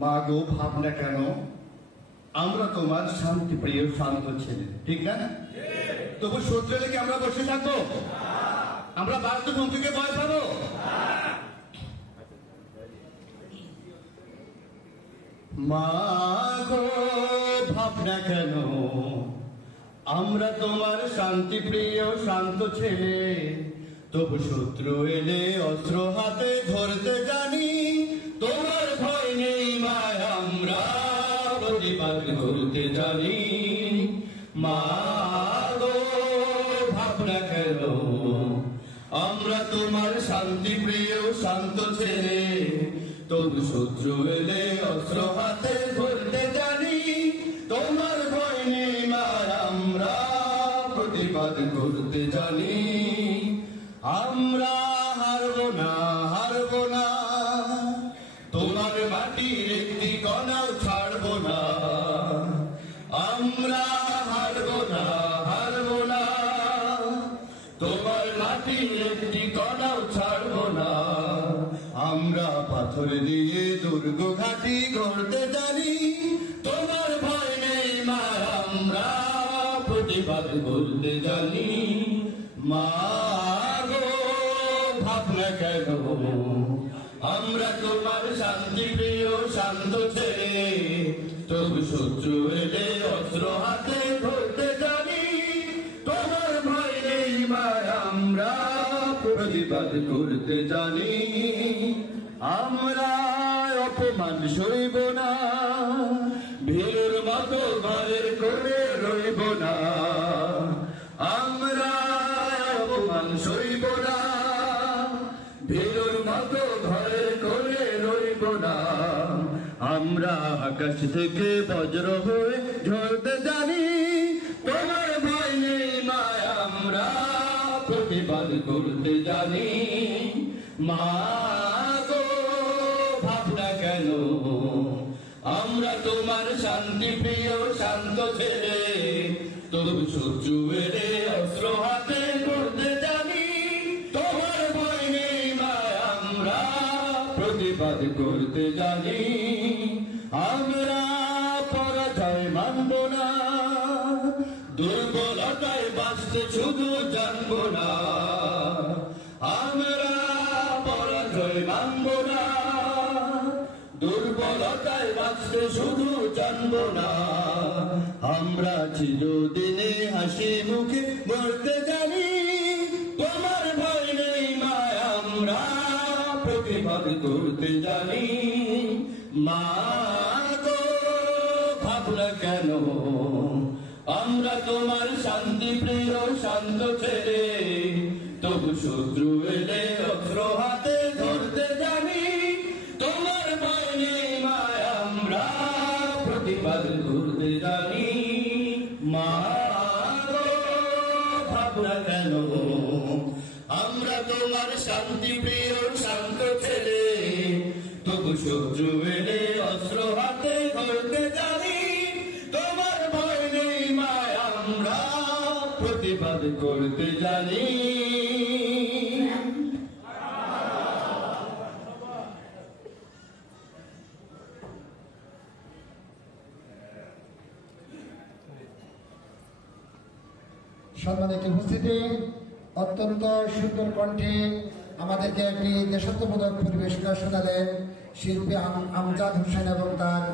মা গো ভাবনা কেন, আমরা তোমার শান্তি প্রিয় শান্ত ছেলে, ঠিক না? তবু শত্রু লেগে আমরা বসে থাকবো? আমরা ভারত হুমকিকে ভয় পাবো? মা গো ভাবনা কেন, আমরা তোমার শান্তি প্রিয় শান্ত ছেলে, তবু শত্রু এলে অস্ত্র হাতে ধরতে জানি। তোমার ভয় নেই মা, আমরা প্রতিবাদ করতে জানি। মা গো ভাবনা কেন, আমরা তোমার শান্তি প্রিয় শান্ত ছেলে, তবু শত্রু এলে অস্ত্র হাতে ধরতে জানি। তোমার ভয় নেই মা, আমরা প্রতিবাদ করতে জানি। আমরা হারবো না, হারবো না, তোমার মাটির একটি কণাও ছাড়বো না। আমরা হারবো না, হারবো না, তোমার মাটির একটি কণাও ছাড়বো না। আমরা পাথর দিয়ে দুর্গ ঘাটি গড়তে জানি। তোমার ভয় নেই মা, আমরা প্রতিবাদ করতে জানি। মা গো ভাবনা কেন, আমরা তোমার শান্তি প্রিয় শান্ত ছেলে, তবু শত্রু এলে অস্ত্র হাতে ধরতে জানি। তোমার ভয় নেই মা, আমরা প্রতিবাদ করতে জানি। আমরা অপমান সইব না, ভীরুর মতো ঘরের করে রইব না। আমরা অপমান সইব না, ভীরুর মতো ঘরের করে রইব না। আমরা আকাশ থেকে বজ্র হয়ে ঝরতে জানি। তোমার ভয় নেই মা, আমরা প্রতিবাদ করতে জানি। মা গো ভাবনা কেন, আমরা তোমার শান্তি প্রিয় শান্ত ছেলে, তবু শত্রু এলে অস্ত্র হাতে করতে জানি। তোমার ভয় নেই মা, আমরা প্রতিবাদ করতে জানি। আমরা পরাজয় মানব না, দুর্বলতায় বাঁচতে শুধু জানবো না। আমরা পরাজয় মানব না, দুর্বলতায় বাঁচতে শুধু জানবো না। আমরা চিরদিনে হাসি মুখে মরতে জানি। তোমার ভয় নেই মা, আমরা প্রতিবাদ করতে জানি। মা গো ভাবনা কেন, আমরা তোমার শান্তি প্রিয় শান্ত ছেলে, তবু শত্রু এলে অস্ত্র হাতে ধরতে জানি। তোমার ভয় নেই মা, আমরা প্রতিবাদ করতে জানি। মা গো ভাবনা কেন, আমরা তোমার শান্তি প্রিয় শান্ত ছেলে, তবু শত্রু এলে অস্ত্র হাতে ধরতে জানি। তোমার ভয় নেই মা, আমরা প্রতিবাদ করতে জানি। সম্মানিত উপস্থিতি, অত্যন্ত সুন্দর কণ্ঠে আমাদেরকে একটি দেশাত্মবোধক পরিবেশনা শোনালেন শিল্পী আমজাদ হোসেন এবং তার